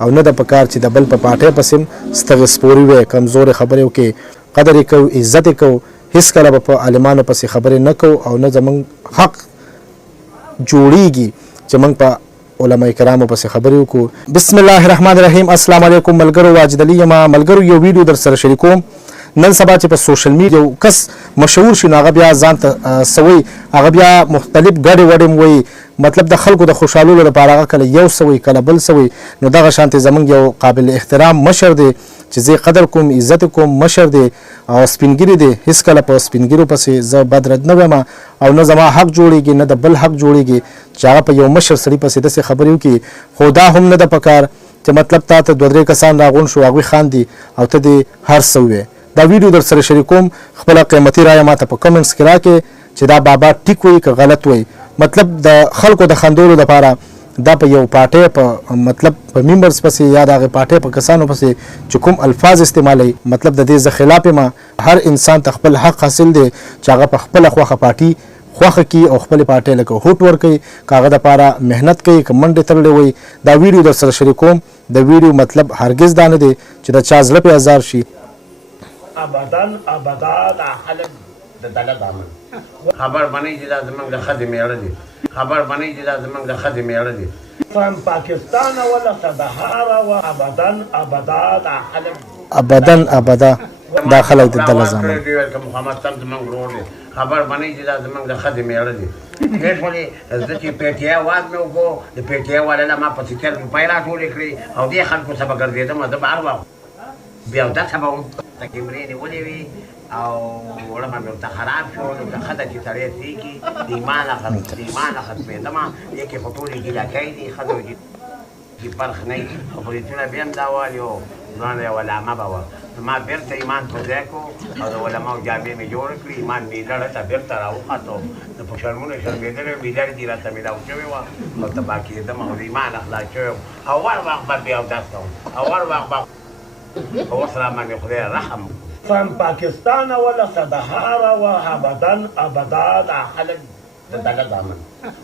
او نه د پکار چې د بل په پاټۍ پسې ستغې سپورې وې کمزورې خبرې وکړې قدر یې کوو عزت یې کوو هېڅکله به په عالمانو پسې خبرې نه کوو او نه زموږ حق جوړیږي چې موږ په علماء کرامو پسې خبرې وکړو. بسم الله الرحمن الرحیم. السلام علیکم ملګرو، واجد علي یم. ملګرو یو ویډیو در سره شریکوم. نن سبا چې په سوشل میډیا یو کس مشهور شي نو هغه بیا ځان ته سوی هغه بیا مختلف ګډې وډې وایي، مطلب د خلکو د خوشحالولو لپاره هغه کله یو سوی کله بل سوی. نو دغه شانتې زموږ یو قابل احترام مشر دی چې زه قدر کوم عزت کوم، مشر دی او سپینګیری دی. هېڅکله په سپینګیرو پسې زه بد رد نه ویم او نه زما حق جوړیږي نه د بل حق جوړیږي چې هغه په یو مشر سړي پسې داسې خبرې وکړي. خو دا هم نه ده پکار چې مطلب تا ته دوه درې کسان راغونډ شو هغوی خاندي او ته دې هر څه ووایې. دا ویډیو در سره شریکوم، خپله قیمتي رایه ماته په کمنټس کې راکړئ چې دا بابا ټیک وایي که غلط وایي. مطلب د خلکو د خندولو لپاره دا په یو پاټۍ په مطلب په ممبرز پسې یا د هغې پاټۍ په کسانو پسې چې کوم الفاظ استعمالوي، مطلب د دې زه خلاف یم. هر انسان ته خپل حق حاصل دی چې هغه په خپله خوښه پارټي خوښه کړي او خپلې پاټۍ لکه هوټ ورکوي که هغه دپاره محنت کوي که منډې تړلی وي. دا ویډیو در سره شریکوم. د ویډیو مطلب هرګز دا نه دی چې د چا زړه پې ازار شي. ابدان دا خلک د دله دامن خبر بنئ چې دا زموږ د ښځې مېړه دي، خبر بنئ چې دا زموږ د ښځې مېړه دي. فرام پاکستان ولا سبهاره و ابدا دا خلک ابدا دا خلک د دله زامن که محمد صاحب زموږ ورور دی. خبر بنئ چې دا زموږ د ښځې مېړه دي. ولې زه چې پی ټي آی واز مې وکړو د پی ټي آی والا نه ما پسې 40 روپۍ راټولې کړې او دې خلکو څه به ګرځېدم زه به هر وخت بیا داسې به وم کیمرې نیولې وي او وړمه مې ورته خراب شو. نو که ښځه چې سړی پرېږدي د ایمانه ختمېدمه دې کې خو ټولې ګیلاکۍ دي ښځو چې فرق نه وي او پولیسونه بیا هم دا وایي او ځان یې علامه به وه. ما بېرته ایمان په ځای کړو او د علماو جامې مې جوړې کړې، ایمان مې زړه ته بېرته راوخته. د په شرمونه شرمېدلی وم، بیدارې دې راته مېلاو شوې وه او تباه کېدم او د ایمان اخلاص شوی وم او هر وخت به بیا اودس کوم او هر وخت به اوس را باندې خدای رحم. فرام پاکستان ولا سبهاره و ابدا دا خلک د دله دامن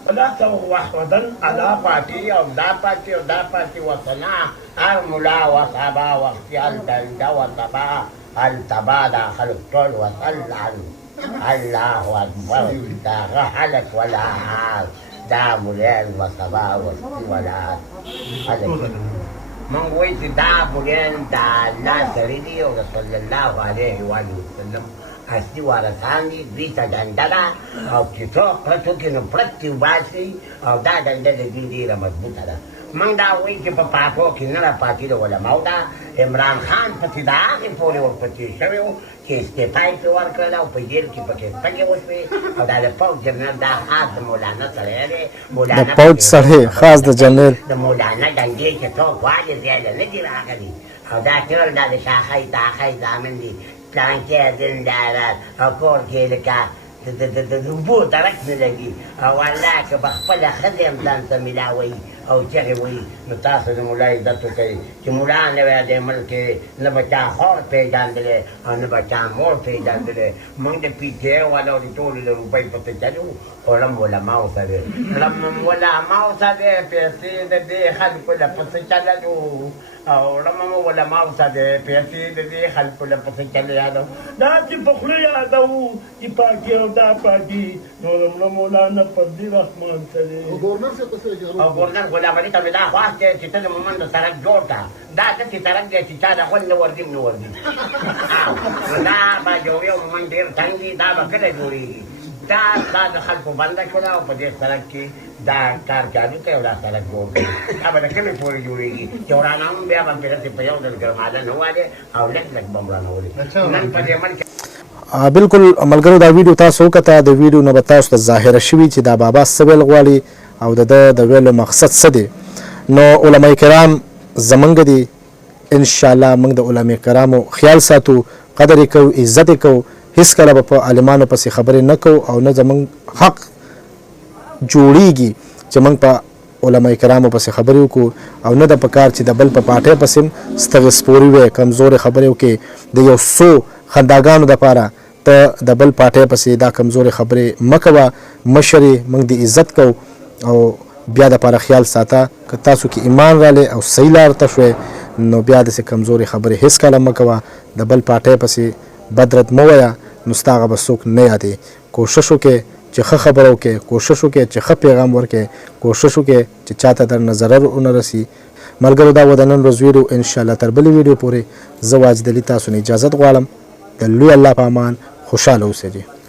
ولا وحدا على پارټي او دا پارټي او دا پارټي وطنا هر ملا و صحابه و اختیال دنده و تبا التبا دا خلک ټول وصل الله اکبر دا خلک ولا دا ملیان و صبا ولا خلک من وایي چې دا ملیان د الله سړي دي او صلی الله علیه وسلم اصلي وارثان دي. دوی ته ډنډه ده او چې څوک پرت وکړي نو پرت دې وباسي او دا ډنډه د دوی ډېره مضبوطه ده. موږ دا وایي چې په پاکو کې نه راپاتې د علماو ده. عمران خان پسې د هغې پورې ورپسې شوی و چې استعفا یې پرې ورکړله او په جیل کې پکې سپږې وشوې او دا د پوځ جنرال دا خاص د مولانا سړی دی. د پوځ سړی خاص د جنرال د مولانا ډنډې چې څوک واجې زیاده نه دي راغلي او دا ټول دا د شاخۍ تاخۍ زامن دي. پلانکې زندارات او کور کې لکه د اوبو درک نه لګي او الله که به خپله ښځې هم ځان ته میلاووي او چغې وایي نو تاسو د ملا عزت وکړئ چې ملا نه وی دې ملک کې نه به چا خور پېژندلی او نه به چا مور پېژندلی. موږ د پي ټي آی والاو د ټولو د روپۍ پسې چلو علم علماو سره علماو سره پیسې د دې خلکو له پسې چللو او علم علماو سره پیسې د دې خلکو له پسې چللو. دا چې په خوله یادوو چې پاکي او دا پاکي نو مولانا فضلي رحمان سره او ګورنر غلام علي ته مې دا خواست دی چې ته د مومن د سړک جوړ کړه. دا داسې سړک دی چې چا د غول نه ورځي نه ورځي نو دا به جوړي او مومن ډېر تنګ وي دا به کله جوړېږي. دا د خلکو بنده شوله او په دې سړک کې دا کار چالو کوي او دا سړک جوړ کوي. دا به د کمې پورې جوړېږي چې ورانه هم بیا به پرې په یو ډول ګرماده نه والې او لږ لږ به هم رانهولې. نن په دې عمل کې بالکل ملګرو دا ویډیو تاسو وکړه. د ویډیو نه به تاسو ته ظاهره شوي چې دا بابا څه ویل غواړي او د ویلو مقصد څه دی. نو علما کرام زمونږ دي، انشاءالله موږ د علما کرامو خیال ساتو، قدر یې کوو، عزت یې کوو، هېڅکله به په عالمانو پسې خبرې نه کوو او نه زموږ حق جوړیږي چې موږ په علما کرامو پسې خبرې وکړو او نه د پکار چې د بل په پاټۍ پسې ستغې سپورې وې کمزورې خبرې وکړې د یو څو خنداګانو دپاره ته د بل پاټۍ پسې دا کمزورې خبرې مه کوه. مشر یې موږ د عزت کوو او بیا د پاره خیال ساته که تاسو کې ایمان رالی او صحیح لار ته شوئ نو بیا داسې کمزورې خبرې هیڅ کله مه کوه د بل پاټۍ پسې بد رد مه وایه نو ستا هغه به څوک نه یادې کوشش وکړې چې ښه خبره وکړې کوشش وکړې چې ښه پیغام ورکړې کوشش وکړې چې چاته درنه ضرر ونه رسي ملګرو دا و د نن ورځ ویډیو انشاءالله تر بلې ویډیو پورې زه واجد علي تاسو نه اجازت غواړم د لوی الله په امان خوشحاله اوسئ.